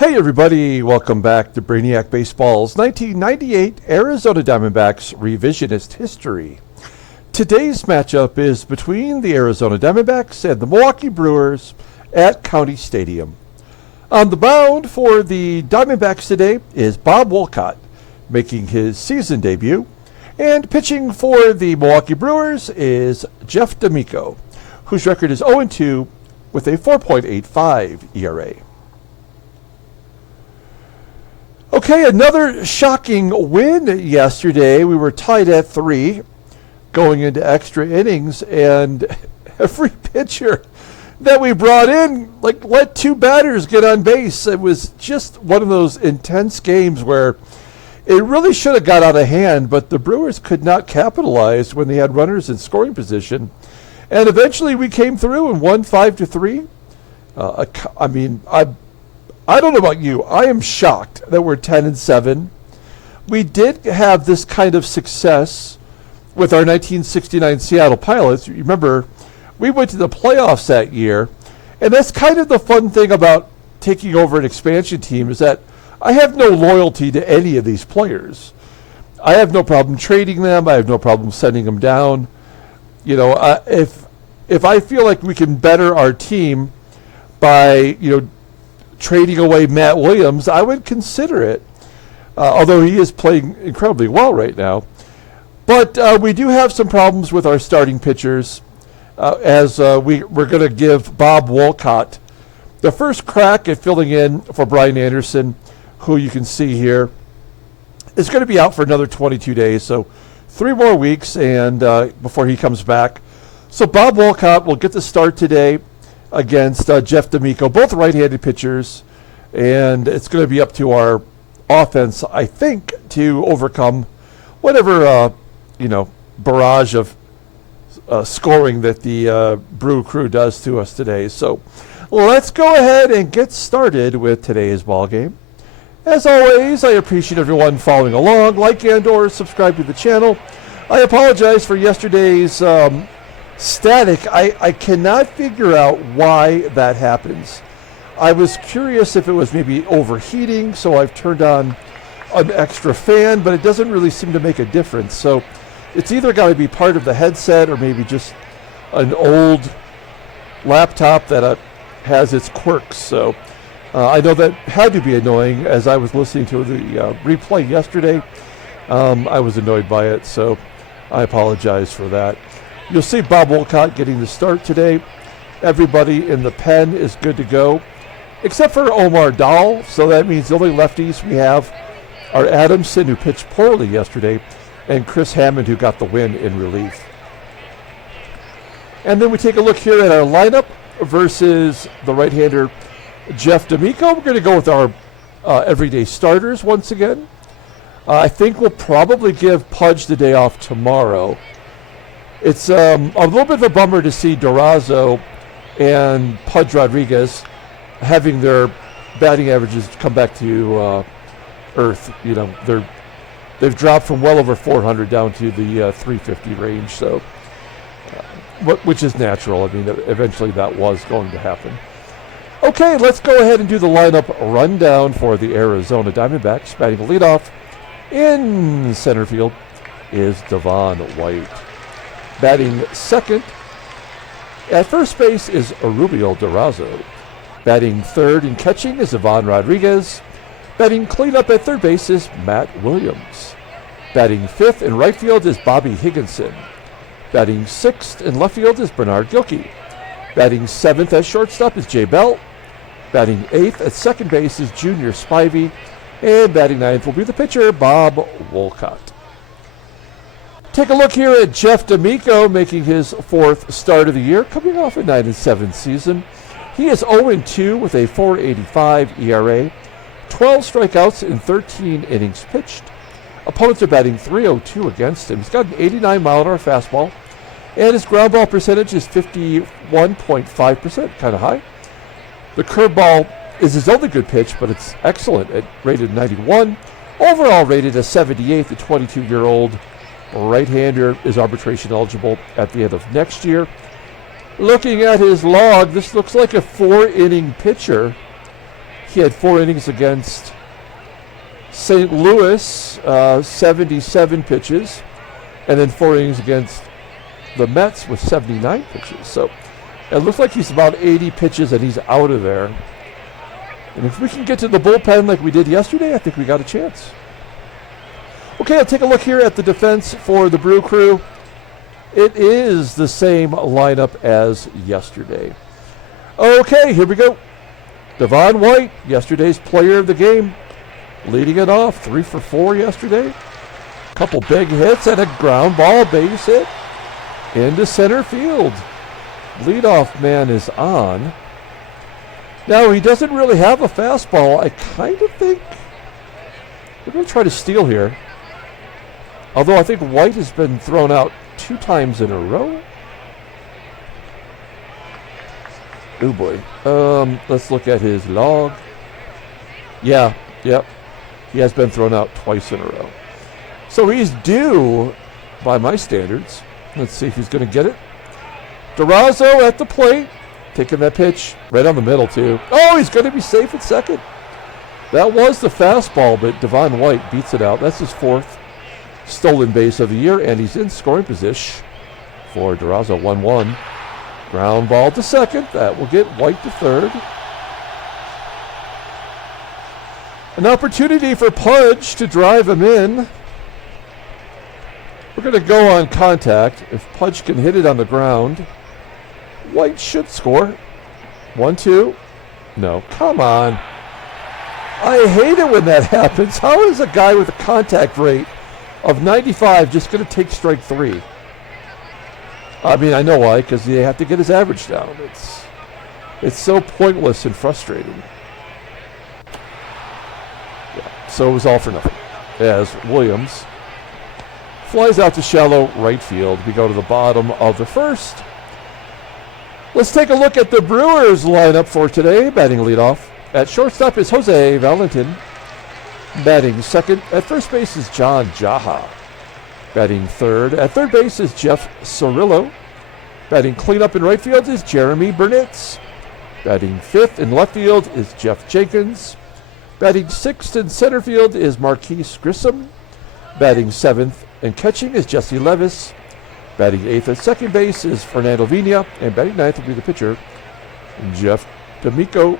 Hey everybody, welcome back to Brainiac Baseball's 1998 Arizona Diamondbacks Revisionist History. Today's matchup is between the Arizona Diamondbacks and the Milwaukee Brewers at County Stadium. On the mound for the Diamondbacks today is Bob Wolcott, making his season debut, and pitching for the Milwaukee Brewers is Jeff D'Amico, whose record is 0-2 with a 4.85 ERA. Okay, another shocking win yesterday. We were tied at 3 going into extra innings, and every pitcher that we brought in let two batters get on base. It was just one of those intense games where it really should have got out of hand, but the Brewers could not capitalize when they had runners in scoring position. And eventually we came through and won 5-3. I don't know about you. I am shocked that we're 10-7. We did have this kind of success with our 1969 Seattle Pilots. You remember, we went to the playoffs that year, and that's kind of the fun thing about taking over an expansion team is that I have no loyalty to any of these players. I have no problem trading them. I have no problem sending them down. You know, if I feel like we can better our team by, trading away Matt Williams, I would consider it, although he is playing incredibly well right now. But we do have some problems with our starting pitchers, as we're going to give Bob Wolcott the first crack at filling in for Brian Anderson, who you can see here is going to be out for another 22 days, so 3 more weeks and before he comes back. So Bob Wolcott will get the start today against Jeff D'Amico, both right-handed pitchers, and it's going to be up to our offense, I think, to overcome whatever barrage of scoring that the Brew crew does to us today. So let's go ahead and get started with today's ball game. As always, I appreciate everyone following along. Like and/or subscribe to the channel. I apologize for yesterday's static. I cannot figure out why that happens. I was curious if it was maybe overheating, so I've turned on an extra fan, but it doesn't really seem to make a difference. So it's either got to be part of the headset or maybe just an old laptop that has its quirks. So I know that had to be annoying as I was listening to the replay yesterday. I was annoyed by it, so I apologize for that. You'll see Bob Wolcott getting the start today. Everybody in the pen is good to go, except for Omar Dahl. So that means the only lefties we have are Adamson, who pitched poorly yesterday, and Chris Hammond, who got the win in relief. And then we take a look here at our lineup versus the right-hander Jeff D'Amico. We're going to go with our everyday starters once again. I think we'll probably give Pudge the day off tomorrow. It's a little bit of a bummer to see DURAZO and Pudge Rodriguez having their batting averages come back to earth. They've dropped from well over 400 down to the 350 range. So, which is natural. I mean, eventually that was going to happen. Okay, let's go ahead and do the lineup rundown for the Arizona Diamondbacks. Batting leadoff in center field is Devon White. Batting second at first base is Erubiel DURAZO. Batting third and catching is Ivan Rodriguez. Batting cleanup at third base is Matt Williams. Batting fifth in right field is Bobby Higginson. Batting sixth in left field is Bernard Gilkey. Batting seventh at shortstop is Jay Bell. Batting eighth at second base is Junior Spivey. And batting ninth will be the pitcher, Bob Wolcott. Take a look here at Jeff D'Amico making his 4th start of the year, coming off a 9-7 season. He is 0-2 with a 4.85 ERA, 12 strikeouts in 13 innings pitched. Opponents are batting .302 against him. He's got an 89-mile-an-hour fastball, and his ground ball percentage is 51.5%, kind of high. The curveball is his only good pitch, but it's excellent at rated 91. Overall rated a 78. The 22-year-old right-hander is arbitration eligible at the end of next year. Looking at his log, this looks like a 4-inning pitcher. He had 4 innings against St. Louis, 77 pitches, and then 4 innings against the Mets with 79 pitches. So it looks like he's about 80 pitches and he's out of there. And if we can get to the bullpen like we did yesterday, I think we got a chance. Okay, I'll take a look here at the defense for the Brew Crew. It is the same lineup as yesterday. Okay, here we go. Devon White, yesterday's player of the game, leading it off, 3 for 4 yesterday. Couple big hits and a ground ball base hit into center field. Leadoff man is on. Now, he doesn't really have a fastball. I kind of think we're going to try to steal here. Although I think White has been thrown out 2 times in a row. Oh boy. Let's look at his log. Yeah, yep. He has been thrown out twice in a row. So he's due by my standards. Let's see if he's going to get it. DURAZO at the plate. Taking that pitch right on the middle, too. Oh, he's going to be safe at second. That was the fastball, but Devon White beats it out. That's his 4th stolen base of the year, and he's in scoring position for DURAZO. 1-1. Ground ball to second. That will get White to third. An opportunity for Pudge to drive him in. We're going to go on contact. If Pudge can hit it on the ground, White should score. 1-2. No, come on. I hate it when that happens. How is a guy with a contact rate of 95 just going to take strike 3? I mean, I know why, because they have to get his average down. It's so pointless and frustrating. Yeah, so it was all for nothing. As Williams flies out to shallow right field. We go to the bottom of the first. Let's take a look at the Brewers lineup for today. Batting leadoff at shortstop is Jose Valentin. Batting second at first base is John JAHA. Batting third at third base is Geoff CIRILLO. Batting cleanup in right field is Jeromy BURNITZ. Batting fifth in left field is JENKINS. Batting sixth in center field is Marquis GRISSOM. Batting seventh and catching is LEVIS. Batting eighth at second base is Fernando VINA, and batting ninth will be the pitcher, Jeff D'Amico.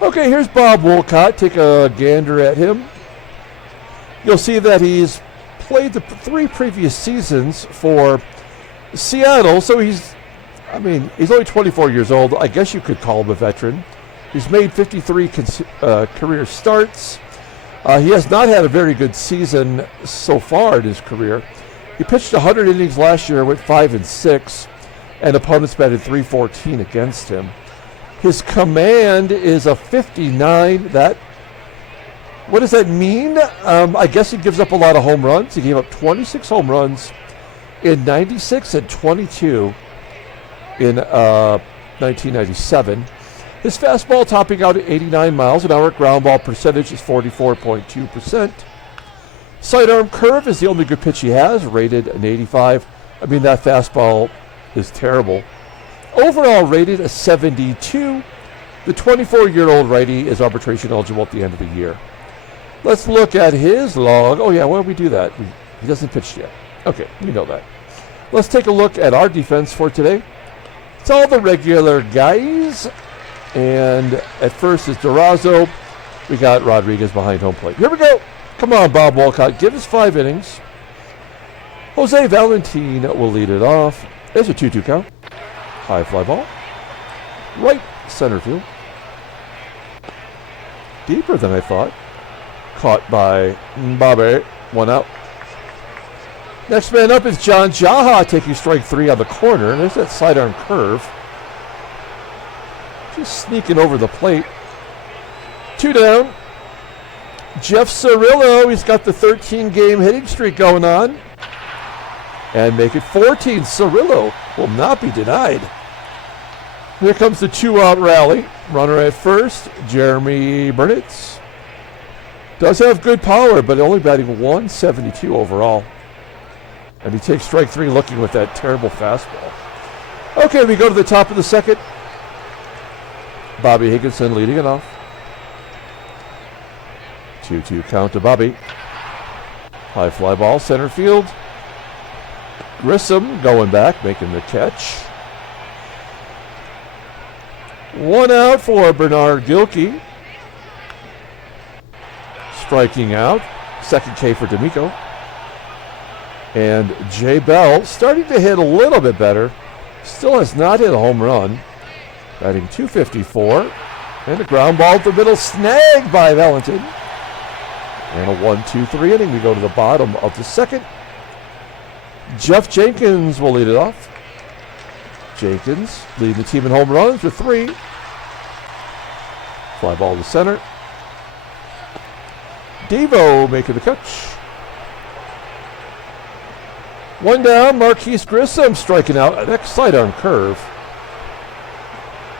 Okay, here's Bob WOLCOTT. Take a gander at him. You'll see that he's played the 3 previous seasons for Seattle, so he's only 24 years old. I guess you could call him a veteran. He's made 53 career starts. He has not had a very good season so far in his career. He pitched 100 innings last year, went 5-6, and opponents batted .314 against him. His command is a 59. What does that mean? I guess he gives up a lot of home runs. He gave up 26 home runs in 96 and 22 in 1997. His fastball topping out at 89 miles an hour. Ground ball percentage is 44.2%. Sidearm curve is the only good pitch he has, rated an 85. I mean, that fastball is terrible. Overall rated a 72. The 24-year-old righty is arbitration eligible at the end of the year. Let's look at his log. Oh, yeah, why don't we do that? He doesn't pitch yet. Okay, we know that. Let's take a look at our defense for today. It's all the regular guys. And at first is DURAZO. We got Rodriguez behind home plate. Here we go. Come on, Bob WOLCOTT. Give us 5 innings. Jose Valentin will lead it off. There's a 2-2 count. High fly ball. Right center field. Deeper than I thought. Caught by Bobby. 1 out. Next man up is John JAHA taking strike 3 on the corner. There's that sidearm curve. Just sneaking over the plate. 2 down. Jeff CIRILLO, he's got the 13-game hitting streak going on. And make it 14. CIRILLO will not be denied. Here comes the 2-out rally. Runner at first, Jeromy BURNITZ. Does have good power, but only batting 172 overall. And he takes strike 3 looking with that terrible fastball. Okay, we go to the top of the second. Bobby Higginson leading it off. 2-2 count to Bobby. High fly ball, center field. Grissom going back, making the catch. 1 out for Bernard Gilkey. Striking out. Second K for D'Amico. And Jay Bell starting to hit a little bit better. Still has not hit a home run. Batting .254. And a ground ball at the middle, snagged by Valentin. And a 1-2-3 inning. We go to the bottom of the second. Jeff Jenkins will lead it off. Jenkins leading the team in home runs with 3. Fly ball to center. Devo making the catch. 1 down, Marquis Grissom striking out. An excite on curve.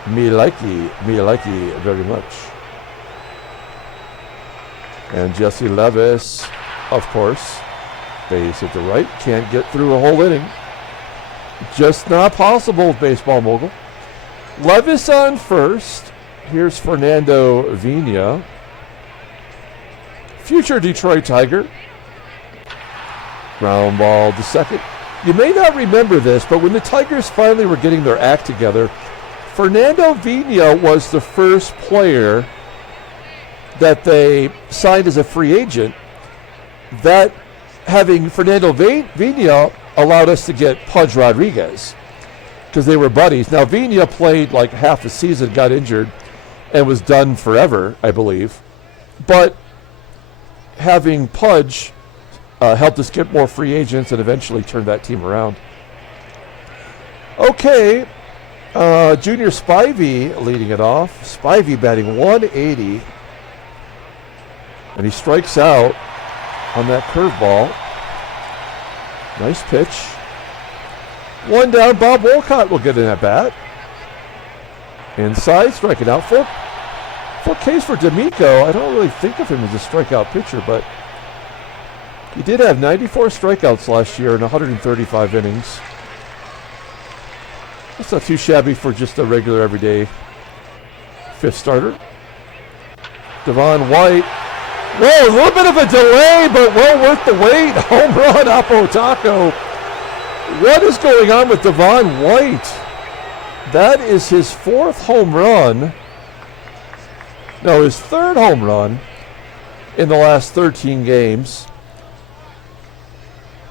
Me likey very much. And Jesse Levis, of course, base at the right. Can't get through a whole inning. Just not possible with Baseball Mogul. Levis on first. Here's Fernando VINA. Future Detroit Tiger. Ground ball to second. You may not remember this, but when the Tigers finally were getting their act together, Fernando VINA was the first player that they signed as a free agent. That having Fernando VINA allowed us to get Pudge Rodriguez because they were buddies. Now, VINA played like half a season, got injured, and was done forever, I believe. But having Pudge helped us get more free agents and eventually turn that team around. Okay, Junior Spivey leading it off. Spivey batting 180. And he strikes out on that curveball. Nice pitch. 1 down, Bob WOLCOTT will get in at bat. Inside, striking out. Full case for D'Amico. I don't really think of him as a strikeout pitcher, but he did have 94 strikeouts last year in 135 innings. That's not too shabby for just a regular everyday fifth starter. Devon White. Whoa, a little bit of a delay, but well worth the wait. Home run, Apo Taco. What is going on with Devon White? That is his 4th home run. No, his 3rd home run in the last 13 games.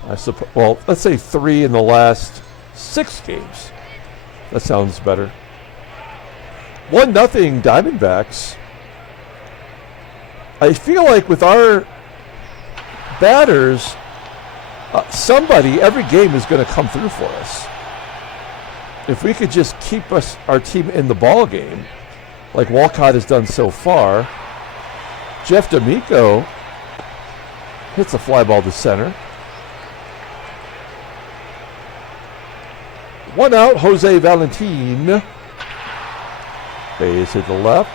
I suppose, well, let's say 3 in the last 6 games. That sounds better. 1-0 Diamondbacks. I feel like with our batters, every game is going to come through for us. If we could just keep our team in the ball game, like WOLCOTT has done so far. Jeff D'Amico hits a fly ball to center. 1 out, Jose Valentin. Base hit the left.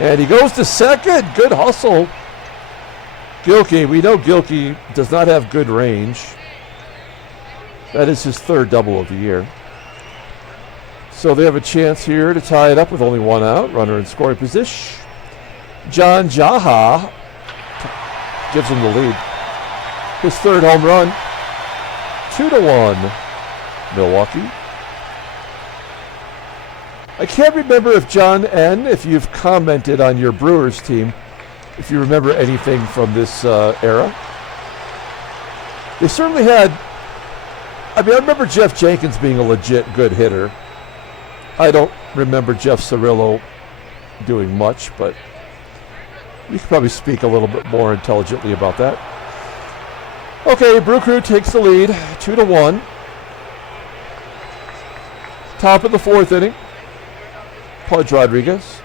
And he goes to second. Good hustle. Gilkey, we know Gilkey does not have good range. That is his 3rd double of the year. So they have a chance here to tie it up with only 1 out. Runner in scoring position. John JAHA gives him the lead. His 3rd home run. 2-1 Milwaukee. I can't remember if John N., if you've commented on your Brewers team, if you remember anything from this era. They certainly had, I remember Jeff Jenkins being a legit good hitter. I don't remember Jeff Cirillo doing much, but you could probably speak a little bit more intelligently about that. Okay, Brew Crew takes the lead, 2-1. Top of the 4th inning. Pudge Rodriguez.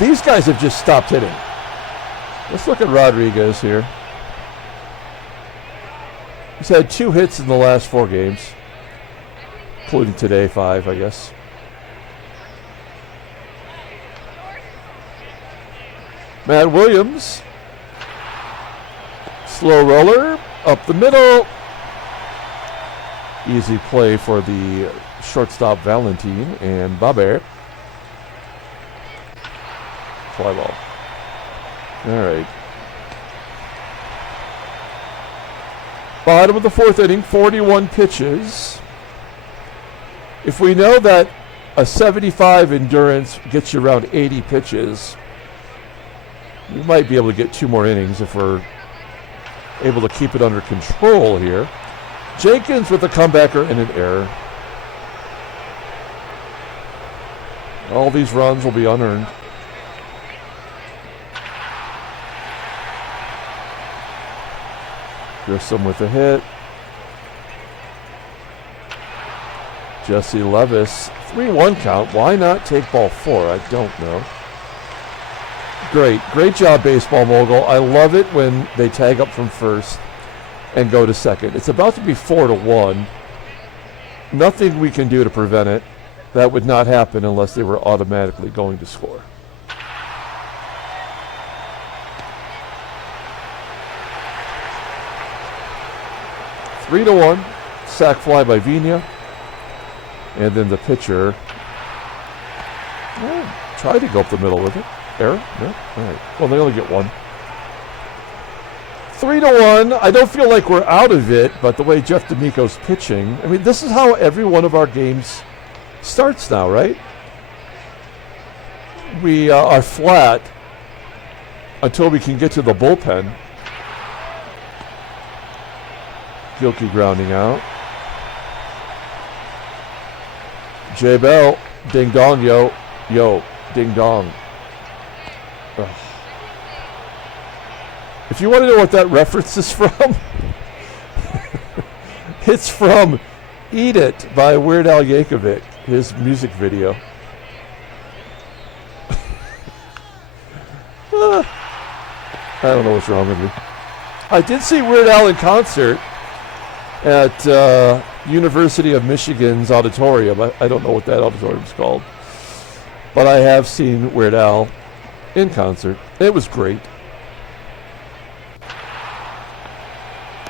These guys have just stopped hitting. Let's look at Rodriguez here. He's had 2 hits in the last 4 games, including today, 5, I guess. Matt Williams. Slow roller up the middle. Easy play for the shortstop Valentin and Baber. Fly ball. All right. Bottom of the fourth inning, 41 pitches. If we know that a 75 endurance gets you around 80 pitches, we might be able to get 2 more innings if we're able to keep it under control here. Jenkins with a comebacker and an error. All these runs will be unearned. Grissom with a hit. Jesse Levis, 3-1 count. Why not take ball 4? I don't know. Great job, baseball mogul. I love it when they tag up from first and go to second. It's about to be 4-1. Nothing we can do to prevent it. That would not happen unless they were automatically going to score. Three to 1. Sac fly by VINA. And then the pitcher tried to go up the middle with it. Error? No? All right. Well, they only get 1. 3-1. I don't feel like we're out of it, but the way Jeff D'Amico's pitching, I mean, this is how every one of our games starts now, right? We are flat until we can get to the bullpen. Gilkey grounding out. J. Bell, ding dong, yo, ding dong. Ugh. If you want to know what that reference is from, it's from Eat It by Weird Al Yankovic, his music video. I don't know what's wrong with me. I did see Weird Al in concert at University of Michigan's auditorium. I don't know what that auditorium is called. But I have seen Weird Al in concert. It was great.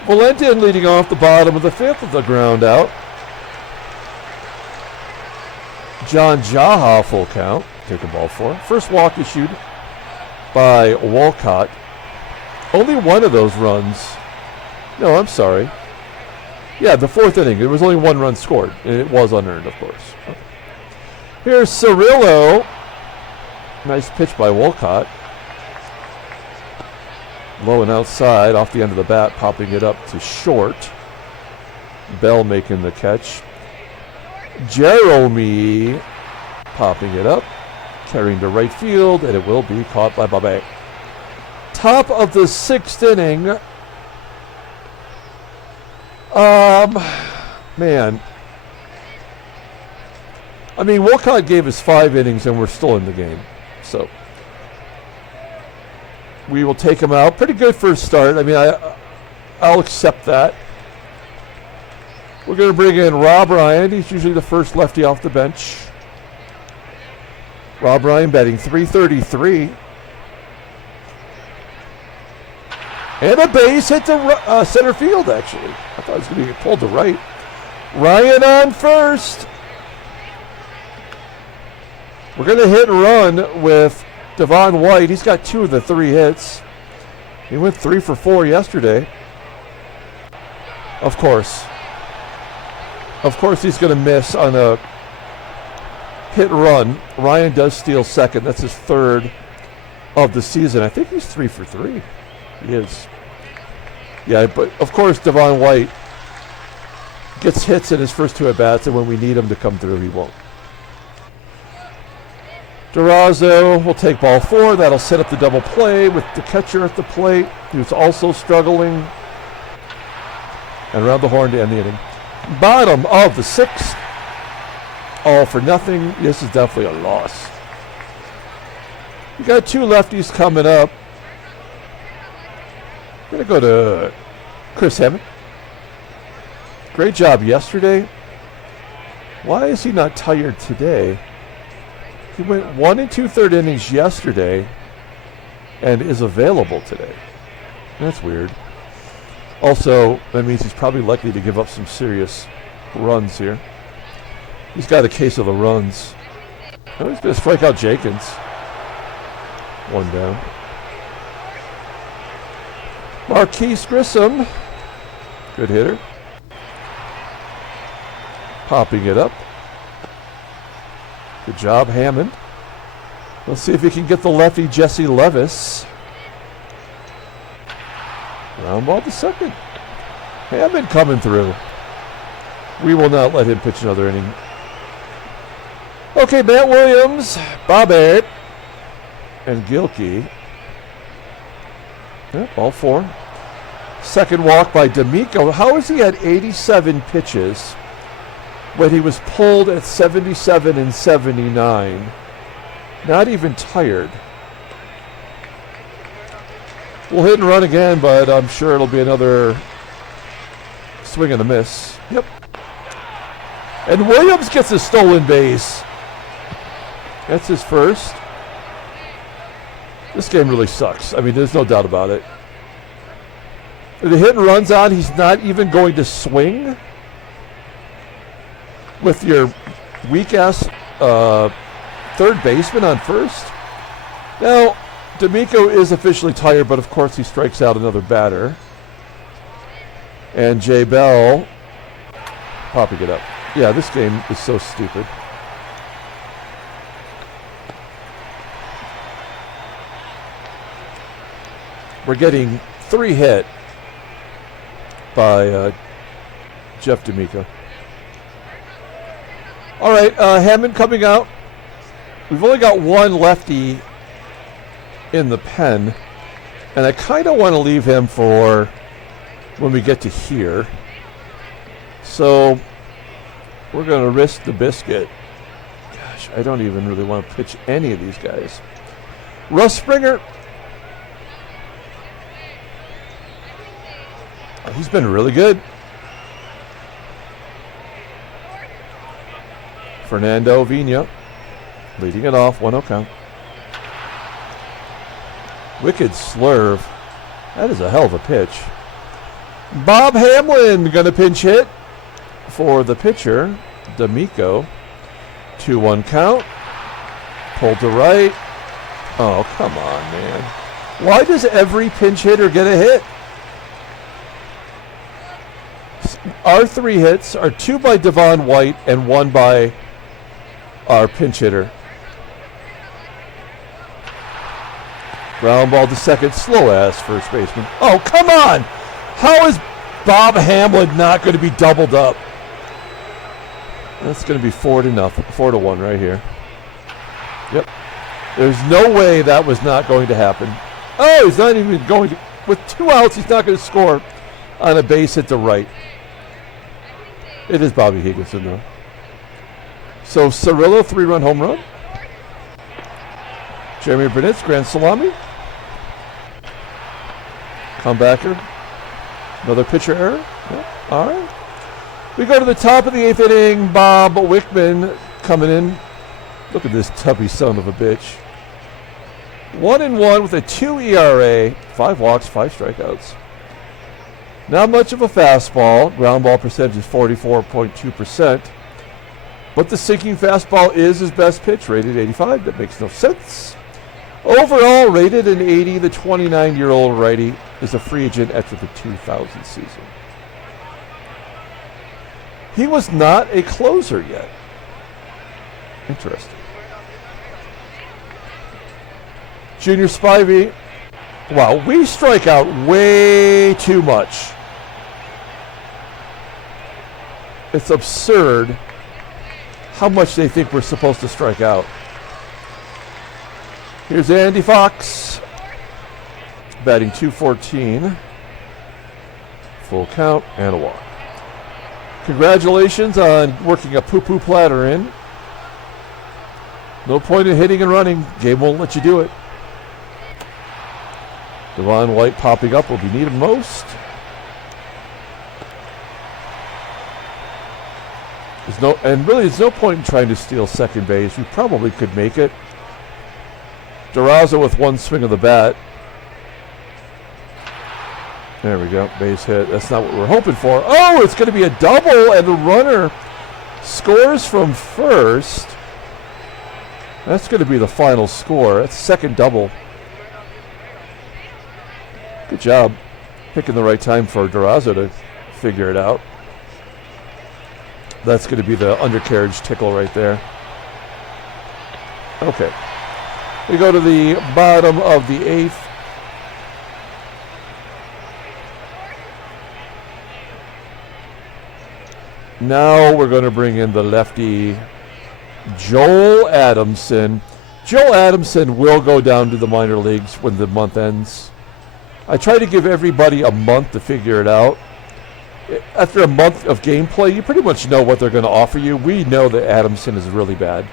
VALENTIN leading off the bottom of the 5th with the ground out. John JAHA full count. Taking ball 4. First walk issued by WOLCOTT. Only one of those runs. No, I'm sorry. Yeah, the 4th inning. There was only 1 run scored, and it was unearned, of course. Okay. Here's CIRILLO. Nice pitch by WOLCOTT. Low and outside, off the end of the bat, popping it up to short. Bell making the catch. Jeromy popping it up, carrying to right field, and it will be caught by Bobby. Top of the 6th inning. Man. I mean, WOLCOTT gave us 5 innings, and we're still in the game. So we will take him out. Pretty good first start. I mean, I'll accept that. We're going to bring in Rob Ryan. He's usually the first lefty off the bench. Rob Ryan batting .333. And a base hit to center field, actually. I thought it was going to get pulled to right. Ryan on first. We're going to hit and run with Devon White. He's got 2 of the 3 hits. He went 3 for 4 yesterday. Of course. Of course he's going to miss on a hit run. Ryan does steal second. That's his 3rd of the season. I think he's 3 for 3. He is. Yeah, but of course Devon White gets hits in his first 2 at-bats, and when we need him to come through, he won't. DURAZO will take ball 4. That'll set up the double play with the catcher at the plate, who's also struggling. And around the horn to end the inning. Bottom of the 6th. All for nothing. This is definitely a loss. We got 2 lefties coming up. Going to go to Chris Hammond. Great job yesterday. Why is he not tired today? He went 1 2/3 innings yesterday and is available today. That's weird. Also, that means he's probably likely to give up some serious runs here. He's got a case of the runs. Oh, he's going to strike out Jenkins. One down. Marquis GRISSOM. Good hitter. Popping it up. Good job, Hammond. Let's see if he can get the lefty, Jesse LEVIS. Ground ball to second. Hammond coming through. We will not let him pitch another inning. Okay, Matt Williams, Bobbert, and GILKEY. Yep, all four. Second walk by D'Amico. How is he at 87 pitches when he was pulled at 77 and 79? Not even tired. We'll hit and run again, but I'm sure it'll be another swing and a miss. Yep. And Williams gets a stolen base. That's his first. This game really sucks. I mean, there's no doubt about it. The hit and run's on. He's not even going to swing with your weak-ass third baseman on first. Now, D'Amico is officially tired, but of course he strikes out another batter. And Jay Bell popping it up. Yeah, this game is so stupid. We're getting 3 hit by Jeff D'Amico. All right, Hammond coming out. We've only got one lefty in the pen, and I kind of want to leave him for when we get to here. So we're going to risk the biscuit. Gosh, I don't even really want to pitch any of these guys. Russ Springer. He's been really good. Fernando VINA leading it off, 1-0 count. Wicked slurve. That is a hell of a pitch. Bob Hamlin going to pinch hit for the pitcher, D'Amico. 2-1 count. Pulled to right. Oh, come on, man. Why does every pinch hitter get a hit? Our 3 hits are 2 by Devon White and 1 by our pinch hitter. Ground ball to second, slow ass first baseman. Oh, come on! How is Bob Hamlin not going to be doubled up? That's going to be 4-1 right here. Yep. There's no way that was not going to happen. Oh, he's not even going to. With 2 outs, he's not going to score on a base hit to right. It is Bobby Higginson, though. So, Cirillo, 3-run home run. Jeromy BURNITZ, grand salami. Comebacker. Another pitcher error. Yep. All right. We go to the top of the 8th inning. Bob Wickman coming in. Look at this tubby son of a bitch. 1-1 with a 2 ERA. 5 walks, 5 strikeouts. Not much of a fastball. Ground ball percentage is 44.2%. But the sinking fastball is his best pitch, rated 85. That makes no sense. Overall, rated an 80, the 29-year-old righty is a free agent after the 2000 season. He was not a closer yet. Interesting. Junior Spivey. Wow, we strike out way too much. It's absurd how much they think we're supposed to strike out. Here's Andy Fox, batting .214. Full count and a walk. Congratulations on working a poo-poo platter in. No point in hitting and running. Game won't let you do it. Devon White popping up will be needed most. There's no point in trying to steal second base. We probably could make it. DURAZO with 1 swing of the bat. There we go, base hit. That's not what we're hoping for. Oh, it's going to be a double, and the runner scores from first. That's going to be the final score. That's second double Good job picking the right time for DURAZO to figure it out. That's going to be the undercarriage tickle right there. Okay. We go to the bottom of the 8th. Now we're going to bring in the lefty, Joel Adamson. Joel Adamson will go down to the minor leagues when the month ends. I try to give everybody a month to figure it out. After a month of gameplay, you pretty much know what they're going to offer you. We know that Adamson is really bad.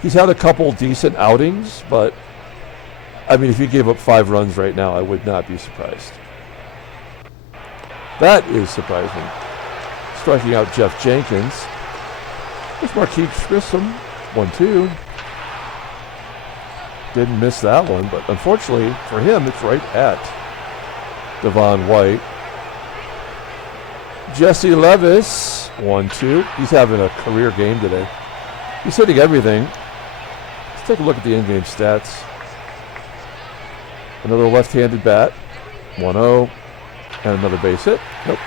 He's had a couple decent outings, but I mean, if he gave up 5 runs right now, I would not be surprised. That is surprising. Striking out Jeff Jenkins. There's Marquis GRISSOM. 1-2. Didn't miss that one, but unfortunately for him, it's right at Devon White. Jesse Levis, 1-2. He's having a career game today. He's hitting everything. Let's take a look at the in-game stats. Another left-handed bat, 1-0, and another base hit. Nope.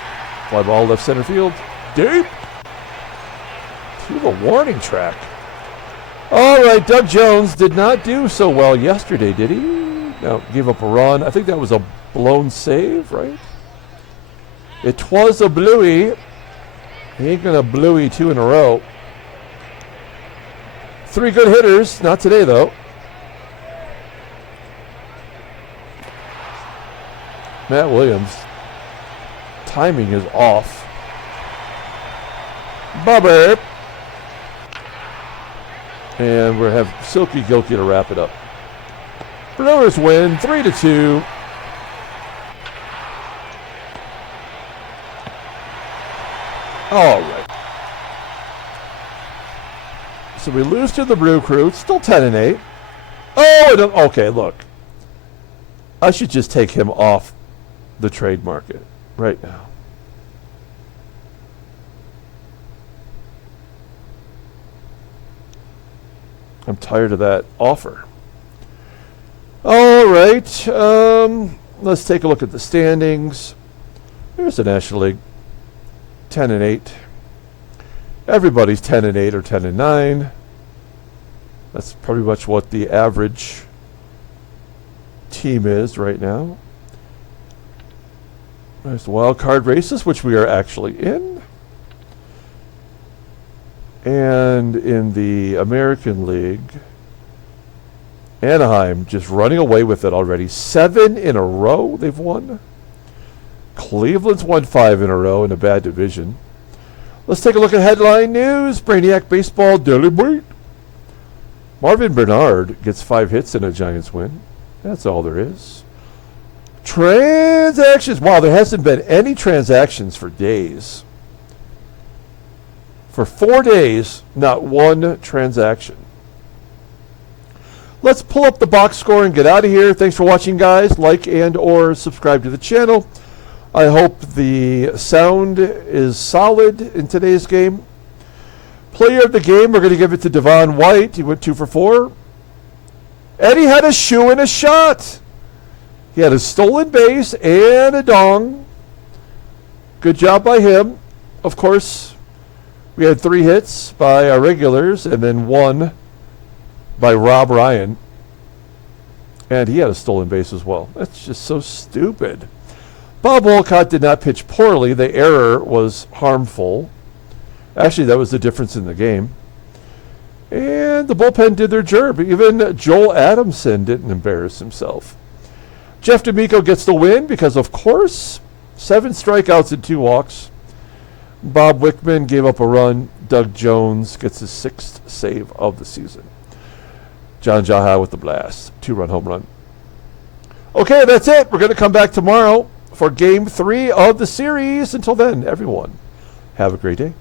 Fly ball left center field. Deep. To the warning track. All right, Doug Jones did not do so well yesterday, did he? No, gave up a run. I think that was a blown save, right? It was a bluey. He ain't going to bluey 2 in a row. 3 good hitters. Not today, though. Matt Williams. Timing is off. Bubber. And we'll have Silky Gilkey to wrap it up. Brewers win 3-2. All right. So we lose to the Brew Crew. It's still 10-8. Oh, okay, look. I should just take him off the trade market right now. I'm tired of that offer. All right. Let's take a look at the standings. Here's the National League. 10-8. Everybody's 10-8 or 10-9. That's pretty much what the average team is right now. There's the wild card races, which we are actually in. And in the American League, Anaheim just running away with it already. 7 in a row they've won. Cleveland's won 5 in a row in a bad division. Let's take a look at headline news. Brainiac Baseball Daily Beat. Marvin Bernard gets 5 hits in a Giants win. That's all there is. Transactions. Wow, there hasn't been any transactions for days. For 4 days, not one transaction. Let's pull up the box score and get out of here. Thanks for watching, guys. Like and or subscribe to the channel. I hope the sound is solid in today's game. Player of the game, we're going to give it to Devon White. He went 2 for 4. Eddie had a shoe and a shot. He had a stolen base and a dong. Good job by him. Of course, we had 3 hits by our regulars and then 1 by Rob Ryan. And he had a stolen base as well. That's just so stupid. Bob WOLCOTT did not pitch poorly. The error was harmful. Actually, that was the difference in the game. And the bullpen did their job. Even Joel Adamson didn't embarrass himself. Jeff D'Amico gets the win because, of course, 7 strikeouts and 2 walks. Bob Wickman gave up a run. Doug Jones gets his 6th save of the season. John JAHA with the blast. 2-run home run. Okay, that's it. We're going to come back tomorrow for Game 3 of the series. Until then, everyone, have a great day.